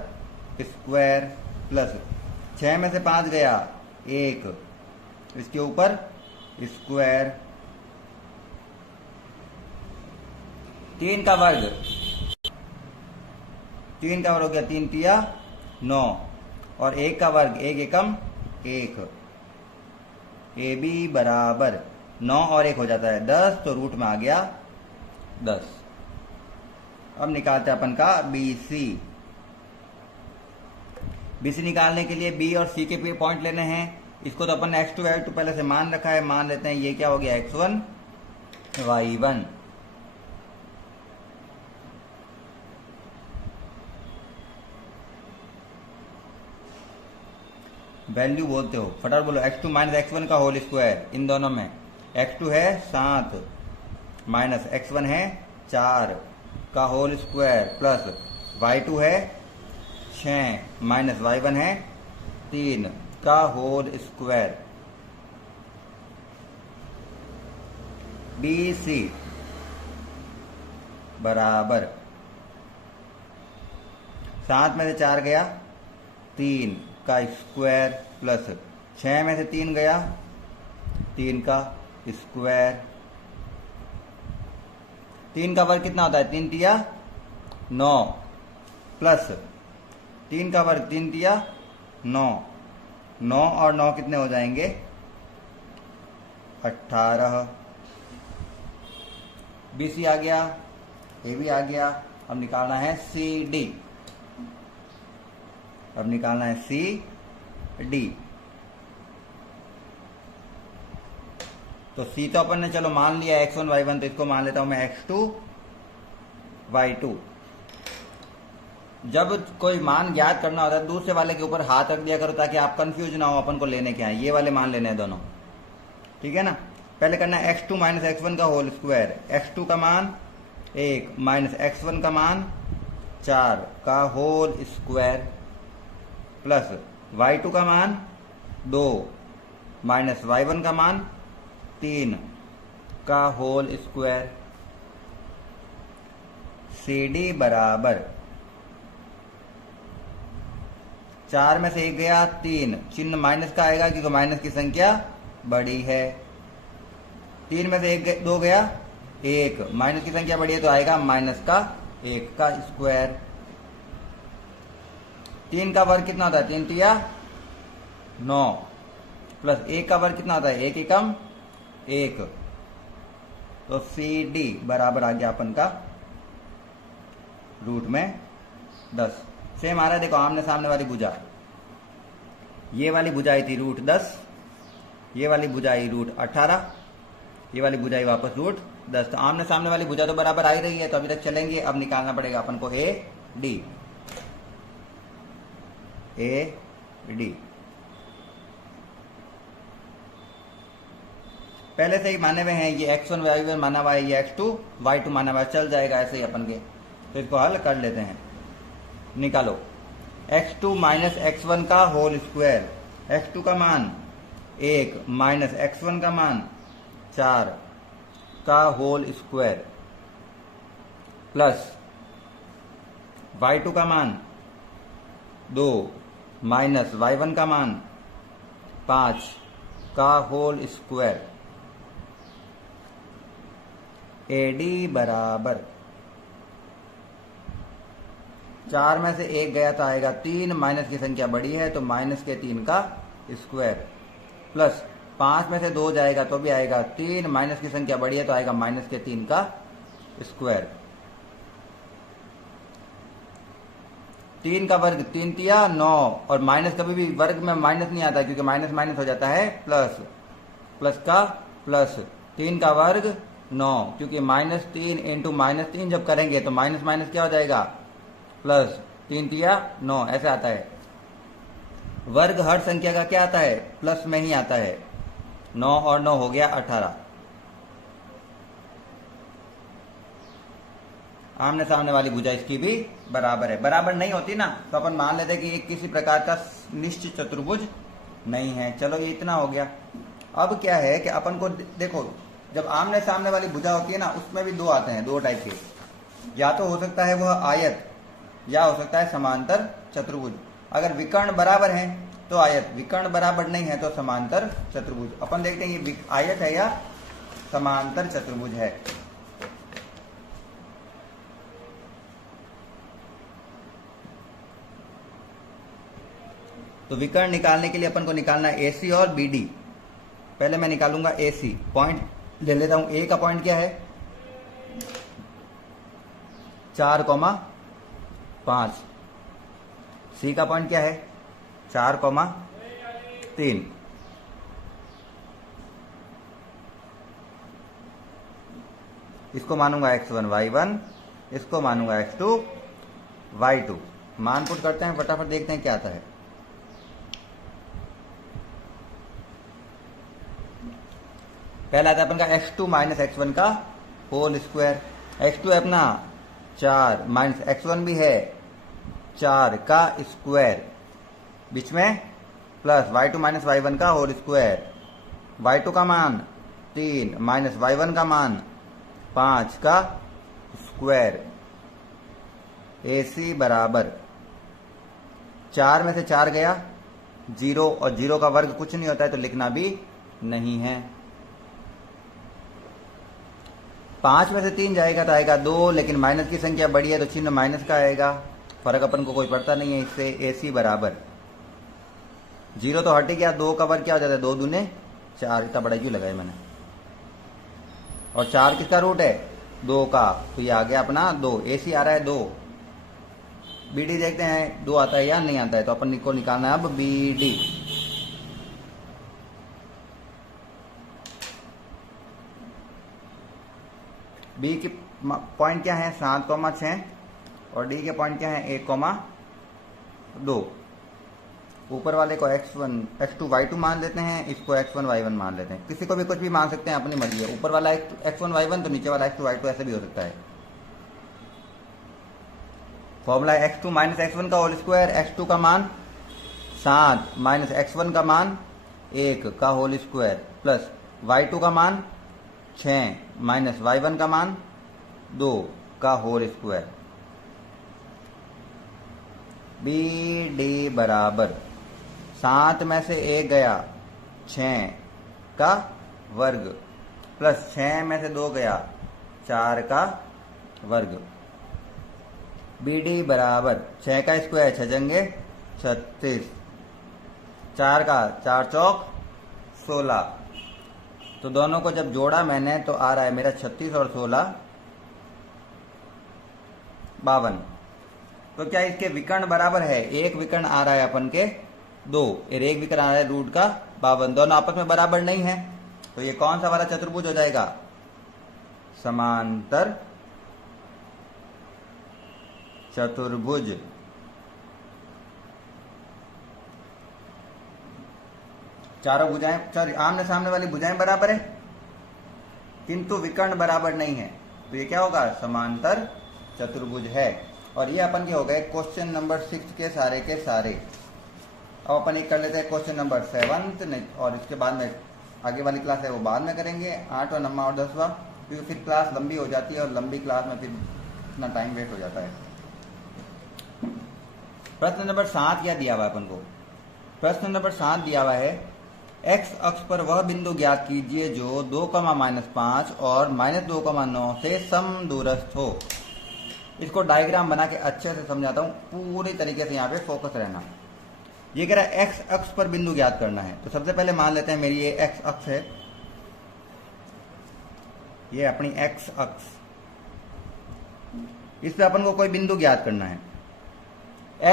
स्क्वायर प्लस 6 में से 5 गया 1, इसके ऊपर स्क्वायर। 3 का वर्ग हो गया 3 तिया 9 और 1 का वर्ग 1 एकम 1। AB बराबर 9 और 1 हो जाता है 10, तो रूट में आ गया 10। अब निकालते हैं अपन का BC। BC निकालने के लिए B और C के पॉइंट लेने हैं। इसको तो अपन ने x2 y2 पहले से मान रखा है, मान लेते हैं ये क्या हो गया x1 y1। वैल्यू बोलते हो फटाफट बोलो, x2 माइनस x1 का होल स्क्वायर। इन दोनों में x2 है 7 माइनस x1 है 4 का होल स्क्वायर प्लस y2 है 6 माइनस y1 है 3 का होल स्क्वायर। BC बराबर 7 में से 4 गया 3 का स्क्वायर प्लस 6 में से 3 गया 3 का स्क्वायर। 3 का वर्ग कितना होता है 3 तिया 9 प्लस 3 का वर्ग 3 तिया 9, 9 और 9 कितने हो जाएंगे 18। BC आ गया, AB आ गया। अब निकालना है CD। अब निकालना है CD। तो C तो अपन ने चलो मान लिया x1 y1, तो इसको मान लेता हूं मैं x2 y2। जब कोई मान ज्ञात करना होता है दूसरे वाले के ऊपर हाथ रख दिया करो ताकि आप कंफ्यूज ना हो अपन को लेने के आए। ये वाले मान लेने हैं दोनों, ठीक है ना। पहले करना है x2 माइनस x1 का होल स्क्वायर। x2 का मान 1 माइनस x1 का मान 4 का होल स्क्वायर प्लस y2 का मान 2 माइनस y1 का मान 3 का होल स्क्वायर। CD बराबर 4 में से 1 गया 3, चिन्ह माइनस का आएगा क्योंकि माइनस की संख्या बड़ी है। 3 में से 2 गया 1, माइनस की संख्या बड़ी है तो आएगा माइनस का 1 का स्क्वायर। 3 का वर्ग कितना होता है 3 तिया 9 प्लस 1 का वर्ग कितना होता है 1 एकम 1। तो CD बराबर आ गया अपन का रूट में 10। सेम आ रहा है, देखो आमने सामने वाली भुजा, ये वाली भुजाई थी रूट 10, ये वाली भुजाई रूट 18, ये वाली भुजाई वापस रूट 10। तो आमने सामने वाली भुजा तो बराबर आ ही रही है, तो अभी तक चलेंगे। अब निकालना पड़ेगा अपन को AD। पहले से ही माने हुए हैं, ये x1 y1 माना हुआ है, ये x2 y2 माना हुआ है, चल जाएगा ऐसे ही अपन के। तो इसको हल कर लेते हैं। निकालो x2 माइनस x1 का होल स्क्वायर। x2 का मान 1 माइनस x1 का मान 4 का होल स्क्वायर प्लस y2 का मान 2 माइनस y1 का मान 5 का होल स्क्वायर। AD बराबर 4 में से 1 गया तो आएगा 3, माइनस की संख्या बड़ी है तो माइनस के 3 का स्क्वायर प्लस 5 में से 2 जाएगा तो भी आएगा 3, माइनस की संख्या बड़ी है तो आएगा माइनस के 3 का स्क्वायर। 3 का वर्ग 3 तिया 9, और माइनस कभी भी वर्ग में माइनस नहीं आता क्योंकि माइनस माइनस हो जाता है प्लस, प्लस का प्लस 3 का वर्ग 9, क्योंकि -3 इंटू -3 जब करेंगे तो माइनस माइनस क्या हो जाएगा प्लस, 3 तिया 9 ऐसे आता है। वर्ग हर संख्या का क्या आता है प्लस में ही आता है। 9 और 9 हो गया 18। आमने सामने वाली भुजा इसकी भी बराबर है। बराबर नहीं होती ना तो अपन मान लेते कि ये किसी प्रकार का निश्चित चतुर्भुज नहीं है। चलो ये इतना हो गया। अब क्या है कि अपन को देखो, जब आमने सामने वाली भुजा होती है ना उसमें भी दो आते हैं, दो टाइप के। या तो हो सकता है वह आयत या हो सकता है समांतर चतुर्भुज। अगर विकर्ण बराबर है तो आयत, विकर्ण बराबर नहीं है तो समांतर चतुर्भुज। अपन देखते हैं ये आयत है या समांतर चतुर्भुज है। तो विकर्ण निकालने के लिए अपन को निकालना है AC और BD। पहले मैं निकालूंगा AC, पॉइंट ले लेता हूं। A का पॉइंट क्या है 4,5। C का पॉइंट क्या है 4,3। इसको मानूंगा x1 y1, इसको मानूंगा x2 y2। मान पुट करते हैं, फटाफट देखते हैं क्या आता है। पहला आता है अपन का x2 माइनस x1 का होल स्क्वायर। x2 है अपना 4 माइनस x1 भी है 4 का स्क्वायर, बीच में प्लस y2 माइनस y1 का होल स्क्वायर। y2 का मान 3 माइनस y1 का मान 5 का स्क्वायर। AC बराबर 4 में से 4 गया 0 और 0 का वर्ग कुछ नहीं होता है तो लिखना भी नहीं है। 5 में से 3 जाएगा तो आएगा 2, लेकिन माइनस की संख्या बड़ी है तो चिन्ह माइनस का आएगा। फर्क अपन को कोई पड़ता नहीं है इससे। AC बराबर 0 तो हट गया, 2 का वर्ग क्या हो जाता है 2 दूने 4। इतना बड़ा क्यों लगाया मैंने। और 4 किसका रूट है 2 का, तो ये आ गया अपना 2। AC आ रहा है 2। BD देखते हैं 2 आता है या नहीं आता है। तो अपन को निकालना है अब BD। B के पॉइंट क्या है 7,6 और D के पॉइंट क्या है 1,2। ऊपर वाले को x2 y2 मान लेते हैं, इसको x1 y1 मान लेते हैं। किसी को भी कुछ भी मान सकते हैं, अपनी मर्जी है। ऊपर वाला x1 y1 तो नीचे वाला x2 y2 ऐसे भी हो सकता है। फॉर्मूला है x2 माइनस x1 का होल स्क्वायर। x2 का मान 7 माइनस x1 का मान 1 का होल स्क्वायर प्लस y2 का मान 6 माइनस y1 का मान 2 का होल स्क्वायर। BD बराबर 7 में से 1 गया 6 का वर्ग प्लस 6 में से 2 गया 4 का वर्ग। BD बराबर 6 का स्क्वायर 6 जंगे 36, 4 का 4 चौक 16। तो दोनों को जब जोड़ा मैंने तो आ रहा है मेरा 36 और 16 52। तो क्या इसके विकर्ण बराबर है। एक विकर्ण आ रहा है अपन के 2 और एक विकर्ण आ रहा है रूट का 52। दोनों आपस में बराबर नहीं है तो ये कौन सा वाला चतुर्भुज हो जाएगा समांतर चतुर्भुज। चारों भुजाएं आमने सामने वाली भुजाएं बराबर है किंतु विकर्ण बराबर नहीं है तो ये क्या होगा समांतर चतुर्भुज है। और ये अपन के हो गए क्वेश्चन नंबर 6 के सारे। अब अपन एक कर लेते हैं क्वेश्चन नंबर 7 और इसके बाद में आगे वाली क्लास है वो बाद में करेंगे 8वां 9वां और 10वां, क्योंकि फिर क्लास लंबी हो जाती है और लंबी क्लास में फिर इतना टाइम वेस्ट हो जाता है। प्रश्न नंबर 7 क्या दिया हुआ है अपन को। प्रश्न नंबर 7 दिया हुआ है x अक्ष पर वह बिंदु ज्ञात कीजिए जो 2,-5 और -2,9 से समदूरस्थ हो। इसको डायग्राम बना के अच्छे से समझाता हूं, पूरी तरीके से यहाँ पे फोकस रहना। ये कह रहा है x अक्ष पर बिंदु ज्ञात करना है। तो सबसे पहले मान लेते हैं मेरी ये x अक्ष है, ये अपनी x अक्ष, इस पे अपन को कोई बिंदु ज्ञात करना है।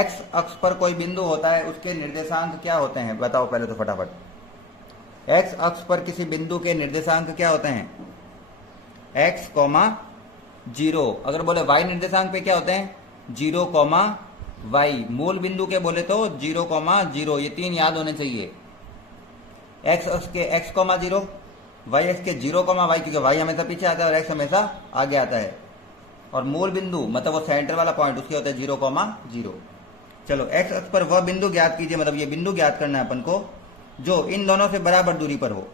x अक्ष पर कोई बिंदु होता है, उसके निर्देशांक क्या होते हैं बताओ पहले तो फटाफट। x अक्ष पर किसी बिंदु के निर्देशांक क्या होते हैं x, 0। अगर बोले y निर्देशांक पे क्या होते हैं 0, y। मूल बिंदु के बोले तो 0, 0। ये 3 याद होने चाहिए। एक्स उसके x कॉमा 0, वाई एक्स के 0 कॉमा वाई, क्योंकि वाई हमेशा पीछे आता है और x हमेशा आगे आता है, और मूल बिंदु मतलब वो सेंटर वाला पॉइंट उसके होता है 0 कॉमा 0। चलो x अक्ष पर वह बिंदु ज्ञात कीजिए, मतलब ये बिंदु ज्ञात करना है अपन को जो इन दोनों से बराबर दूरी पर हो।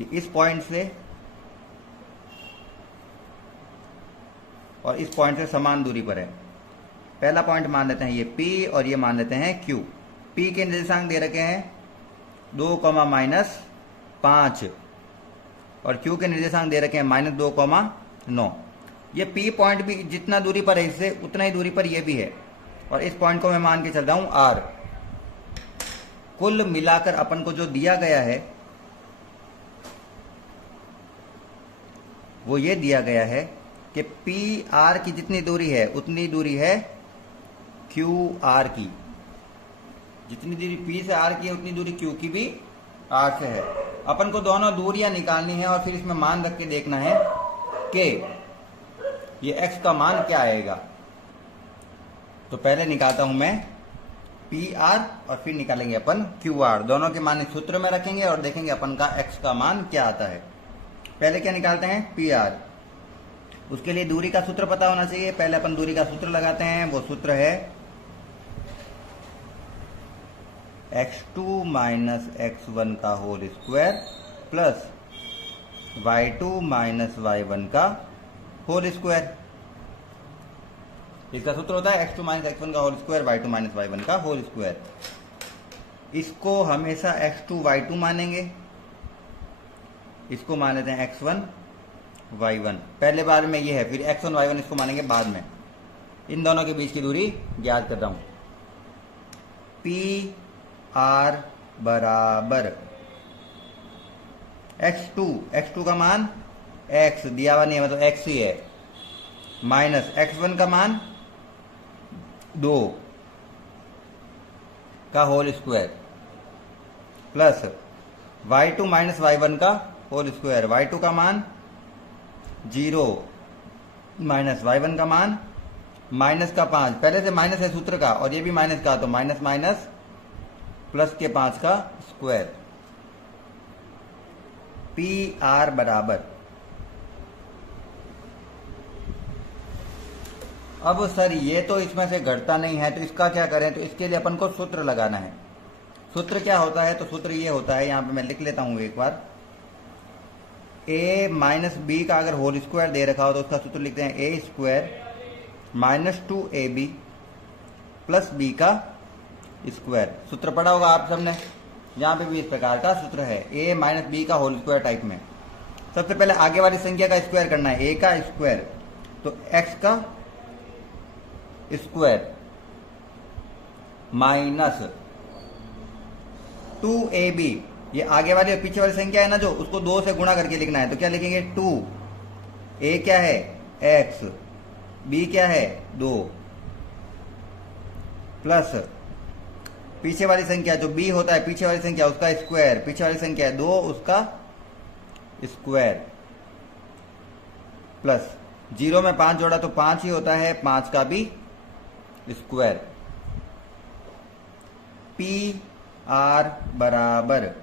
ये इस पॉइंट से और इस पॉइंट से समान दूरी पर है। पहला पॉइंट मान लेते हैं ये P और ये मान लेते हैं Q। P के निर्देशांक दे रखे हैं 2, -5 और Q के निर्देशांक दे रखे हैं -2, 9। ये P पॉइंट भी जितना दूरी पर है इससे उतना ही दूरी पर ये भी है, और इस पॉइंट को मैं मान के चल रहा हूं R। कुल मिलाकर अपन को जो दिया गया है वो ये दिया गया है कि PR की जितनी दूरी है उतनी दूरी है QR की, जितनी दूरी P से R की है उतनी दूरी Q की भी R से है। अपन को दोनों दूरियां निकालनी है और फिर इसमें मान रख के देखना है कि ये x का मान क्या आएगा। तो पहले निकालता हूं मैं PR और फिर निकालेंगे अपन QR। दोनों के मान सूत्र में रखेंगे और देखेंगे अपन का x का मान क्या आता है। पहले क्या निकालते हैं PR, उसके लिए दूरी का सूत्र पता होना चाहिए। पहले अपन दूरी का सूत्र लगाते हैं, वो सूत्र है x2 माइनस x1 का whole square plus y2 minus y1 का होल स्क्वायर। इसका सूत्र होता है x2 माइनस x1 का whole square, y2 minus y1 का होल स्क्वायर। इसको हमेशा x2 y2 मानेंगे, इसको मान लेते हैं x1 y1। पहले बार में ये है, फिर x1 y1 इसको मानेंगे बाद में। इन दोनों के बीच की दूरी ज्ञात कर रहा हूं। PR बराबर x2 का मान x दिया हुआ नहीं है, मतलब x ही है, माइनस x1 का मान 2 का whole square plus y2 minus y1 का होल स्क्वायर। y2 का मान 0 माइनस y1 का मान माइनस का 5, पहले से माइनस है सूत्र का और ये भी माइनस का, तो माइनस माइनस प्लस के 5 का स्क्वायर। PR बराबर, अब सर ये तो इसमें से घटता नहीं है तो इसका क्या करें, तो इसके लिए अपन को सूत्र लगाना है। सूत्र क्या होता है, तो सूत्र ये होता है, यहां पे मैं लिख लेता हूं एक बार। a माइनस बी का अगर होल स्क्वायर दे रखा हो तो उसका सूत्र लिखते हैं a square minus 2ab plus b का स्क्वायर। सूत्र पढ़ा होगा आप सबने, यहां पे भी इस प्रकार का सूत्र है, a माइनस बी का होल स्क्वायर टाइप में। सबसे पहले आगे वाली संख्या का स्क्वायर करना है, a का स्क्वायर, तो x का स्क्वायर माइनस 2ab, ये आगे वाली और पीछे वाली संख्या है ना जो, उसको 2 से गुणा करके लिखना है। तो क्या लिखेंगे 2, a क्या है x, b क्या है 2, प्लस पीछे वाली संख्या जो b होता है पीछे वाली संख्या उसका स्क्वायर, पीछे वाली संख्या है 2 उसका स्क्वायर, प्लस 0 में 5 जोड़ा तो 5 ही होता है, 5 का भी स्क्वायर। PR बराबर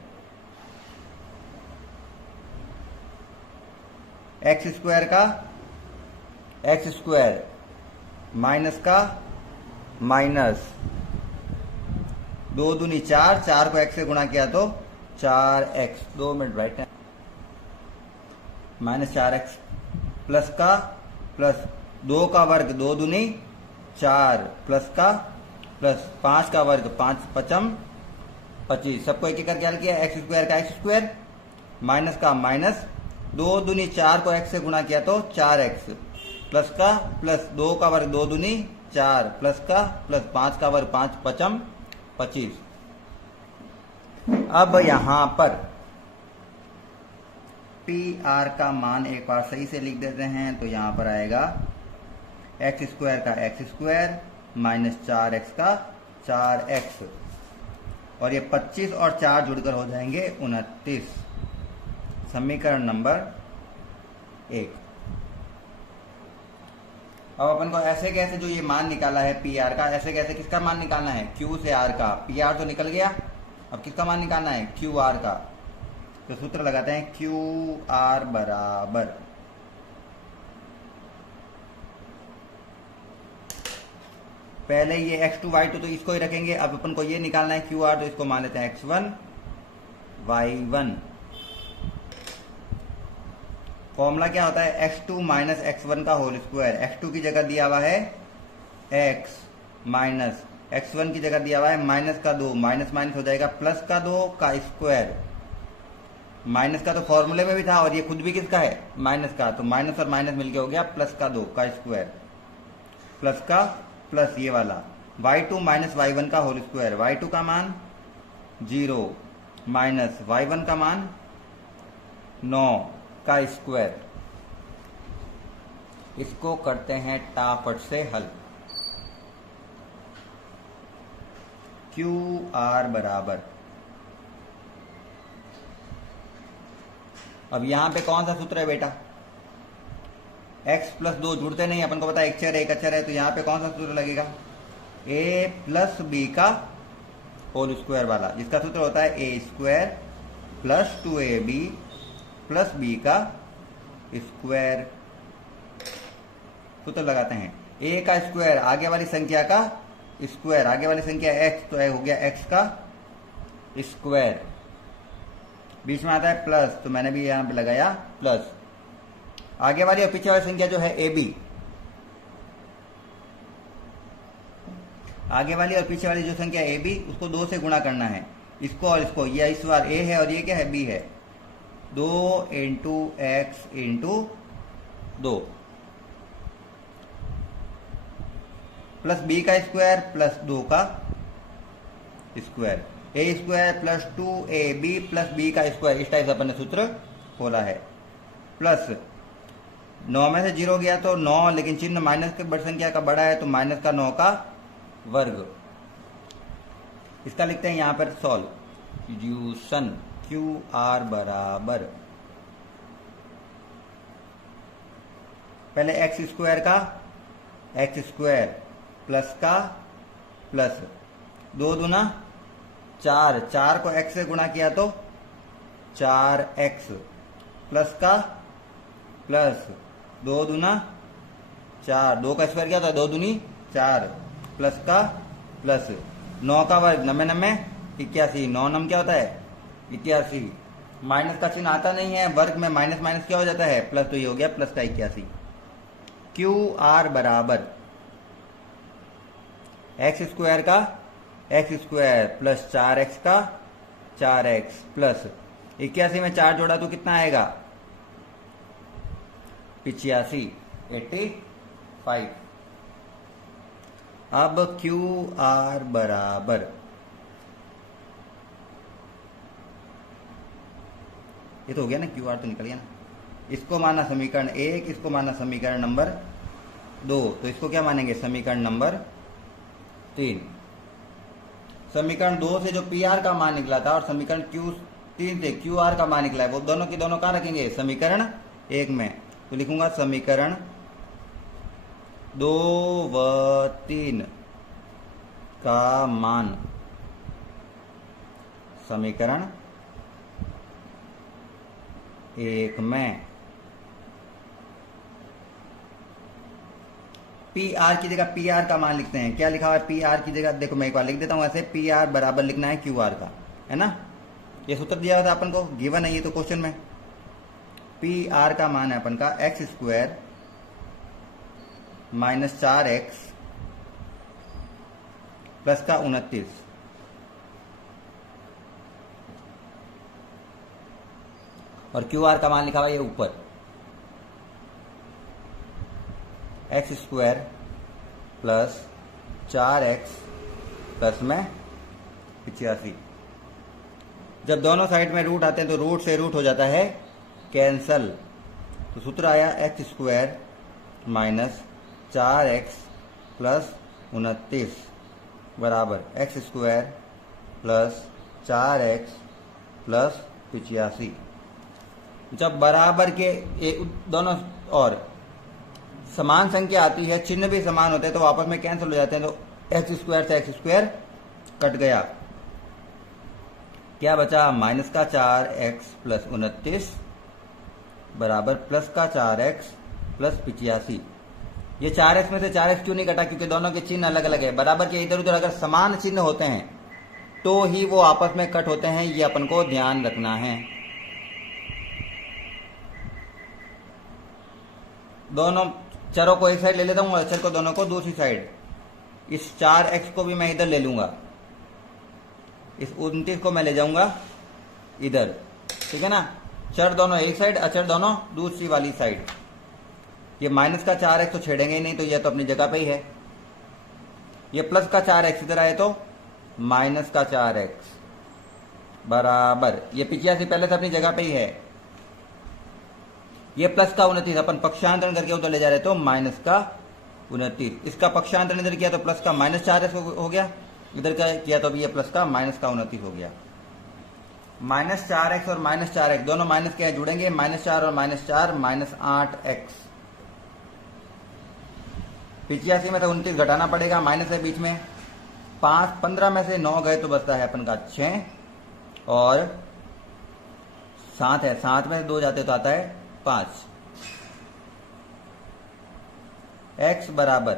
x स्क्वायर का x स्क्वायर माइनस का माइनस 2 दूनी 4, 4 को x से गुणा किया तो 4x, 2 मिनट राइट है, माइनस 4x प्लस का प्लस 2 का वर्ग 2 दूनी 4 प्लस का प्लस 5 का वर्ग 5 पचम 25, सबको एक एक करके हल किया। एक्स स्क्वायर का एक्स स्क्वायर माइनस का माइनस 2 दूनी 4 को x से गुणा किया तो 4x प्लस का प्लस 2 का वर्ग 2 दूनी 4 प्लस का प्लस 5 का वर्ग 5 पचम 25। अब यहां पर PR का मान एक बार सही से लिख देते हैं, तो यहां पर आएगा एक्स स्क्वायर का एक्स स्क्वायर माइनस 4x का 4x, और ये 25 और 4 जुड़कर हो जाएंगे 29। समीकरण नंबर 1। अब अपन को ऐसे कैसे जो ये मान निकाला है PR का, ऐसे कैसे किसका मान निकालना है, Q से R का। PR तो निकल गया, अब किसका मान निकालना है? क्यू आर का। तो सूत्र लगाते हैं क्यू आर बराबर पहले ये x2 y2 तो इसको ही रखेंगे। अब अपन को ये निकालना है क्यू आर, तो इसको मान लेते हैं x1 y1। फॉर्मूला क्या होता है? x2 माइनस x1 का होल स्क्वायर। x2 की जगह दिया हुआ है x माइनस x1 की जगह दिया हुआ है माइनस का 2, माइनस माइनस हो जाएगा प्लस का 2 का स्क्वायर। माइनस का तो फॉर्मूले में भी था और ये खुद भी किसका है? माइनस का। तो माइनस और माइनस मिलके हो गया प्लस का 2 का स्क्वायर, प्लस का प्लस ये वाला y2 माइनस y1 का होल स्क्वायर। y2 का मान 0 माइनस y1 का मान 9 का स्क्वायर। इसको करते हैं टाफट से हल। क्यू आर बराबर, अब यहां पे कौन सा सूत्र है बेटा? x प्लस 2 जुड़ते नहीं, अपन को पता है एक चर है एक अचर है, तो यहां पे कौन सा सूत्र लगेगा? a प्लस बी का होल स्क्वायर वाला, जिसका सूत्र होता है ए स्क्वायर प्लस 2ab प्लस बी का स्क्वायर। सूत्र लगाते हैं a का स्क्वायर आगे वाली संख्या का स्क्वायर, आगे वाली संख्या x तो हो गया x का स्क्वायर, बीच में आता है प्लस, तो मैंने भी यहां पे लगाया प्लस। आगे वाली और पीछे वाली संख्या जो है ab, आगे वाली और पीछे वाली जो संख्या ab उसको 2 से गुणा करना है, इसको और इसको। ये इस बार a है और ये क्या है? b है। 2 into x into 2 plus b का स्क्वायर प्लस 2 का square, a square plus 2ab प्लस बी का स्क्वायर। इस टाइप से अपन ने सूत्र खोला है। प्लस 9 में से 0 गया तो 9, लेकिन चिन्ह माइनस के बड़ी संख्या का बड़ा है तो माइनस का 9 का वर्ग। इसका लिखते हैं यहां पर सॉल्यूशन। क्यू आर बराबर पहले एक्स स्क्वायर का एक्स स्क्वायर प्लस का प्लस 2 दूना 4, 4 को x से गुणा किया तो 4x प्लस का प्लस 2 दूना 4, 2 का स्क्वायर क्या था? 2 दूनी 4 प्लस का प्लस 9 का वर्ग 99 81, 9 नम क्या होता है? 81। माइनस का चिन्ह आता नहीं है, वर्ग में माइनस माइनस क्या हो जाता है? प्लस, तो ये हो गया प्लस का 81। क्यू आर बराबर एक्स स्क्वायर का एक्स स्क्वायर प्लस 4x का 4x प्लस 81 में 4 जोड़ा तो कितना आएगा? 85, 85। अब क्यू आर बराबर, ये तो हो गया ना, क्यू आर तो निकल गया ना। इसको माना समीकरण 1, इसको माना समीकरण नंबर 2, तो इसको क्या मानेंगे? समीकरण नंबर 3। समीकरण 2 से जो पी आर का मान निकला था और समीकरण Q3 से क्यू आर का मान निकला है, वो दोनों की दोनों कहाँ रखेंगे? समीकरण 1 में। तो लिखूंगा समीकरण 2 व 3 का मान समीकरण 1 में। पी आर की जगह पी आर का मान लिखते हैं। क्या लिखा हुआ है पी आर की जगह? देखो मैं एक बार लिख देता हूं ऐसे, पी आर बराबर लिखना है क्यू आर का, है ना। ये सूत्र दिया हुआ था अपन को, गिवन है ये तो क्वेश्चन में। पी आर का मान है अपन का x square minus 4x plus का 29, और क्यू आर का मान लिखा हुआ है ये ऊपर, x square plus 4x plus में 85। जब दोनों साइड में रूट आते हैं तो रूट से रूट हो जाता है कैंसल, तो सूत्र आया x square minus 4x plus 29 बराबर x square plus 4x plus 85। जब बराबर के दोनों और समान संख्या आती है, चिन्ह भी समान होते हैं तो आपस में कैंसिल हो जाते हैं, तो एक्स स्क्वायर से एक्स स्क्वायर कट गया। क्या बचा, माइनस का 4x प्लस 29 बराबर प्लस का 4x प्लस 85। ये 4x में से 4x क्यों नहीं कटा, क्योंकि दोनों के चिन्ह अलग अलग है। बराबर के इधर उधर अगर समान चिन्ह होते हैं तो ही वो आपस में कट होते हैं, ये अपन को ध्यान रखना है। दोनों चरों को एक साइड ले लेता हूँ, अचर को दोनों को दूसरी साइड। इस 4x को भी मैं इधर ले लूंगा, इस 29 को मैं ले जाऊंगा इधर, ठीक है ना। चर दोनों एक साइड, अचर दोनों दूसरी वाली साइड। ये माइनस का 4x तो छेड़ेंगे ही नहीं, तो ये तो अपनी जगह पे ही है। ये प्लस का 4x इधर आए तो माइनस का 4x बराबर, ये 85 पहले से अपनी जगह पे ही है। ये प्लस का 29 अपन पक्षांतरण करके उधर ले जा रहे तो माइनस का 29। इसका पक्षांतरण इधर किया तो प्लस का माइनस 4x हो गया, इधर का किया तो भी ये प्लस का माइनस का 29 हो गया। माइनस 4x और माइनस 4x दोनों माइनस के जुड़ेंगे, माइनस 4 और माइनस 4 माइनस 8x। 85 में तो 29 घटाना पड़ेगा, माइनस है बीच में। 15 में से 9 गए तो बचता है अपन का 6 और 7 है, 7 में से 2 जाते तो आता है 5। x बराबर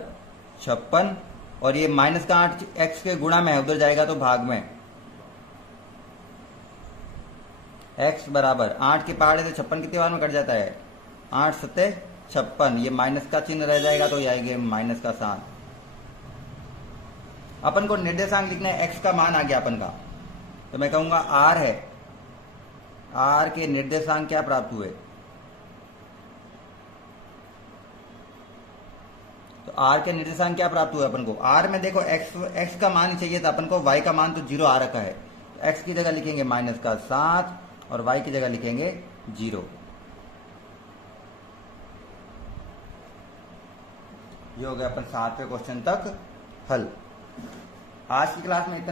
56 और ये माइनस का 8 x के गुणा में है, उधर जाएगा तो भाग में। x बराबर 8 के पहाड़े से 56 कितनी बार में कट जाता है, 8 सत्ते 56। ये माइनस का चिन्ह रह जाएगा तो ये आएगा माइनस का 7। अपन को निर्देशांक लिखना है, x का मान आ गया अपन का, तो मैं कहूंगा r है। r के निर्देशांक क्या प्राप्त हुए, तो r के निर्देशांक क्या प्राप्त हुए अपन को। r में देखो x का मान ही चाहिए था अपन को, y का मान तो 0 आ रखा है। x की जगह लिखेंगे माइनस का 7 और y की जगह लिखेंगे 0। ये हो गया अपन 7वें क्वेश्चन तक हल। आज की क्लास में इतना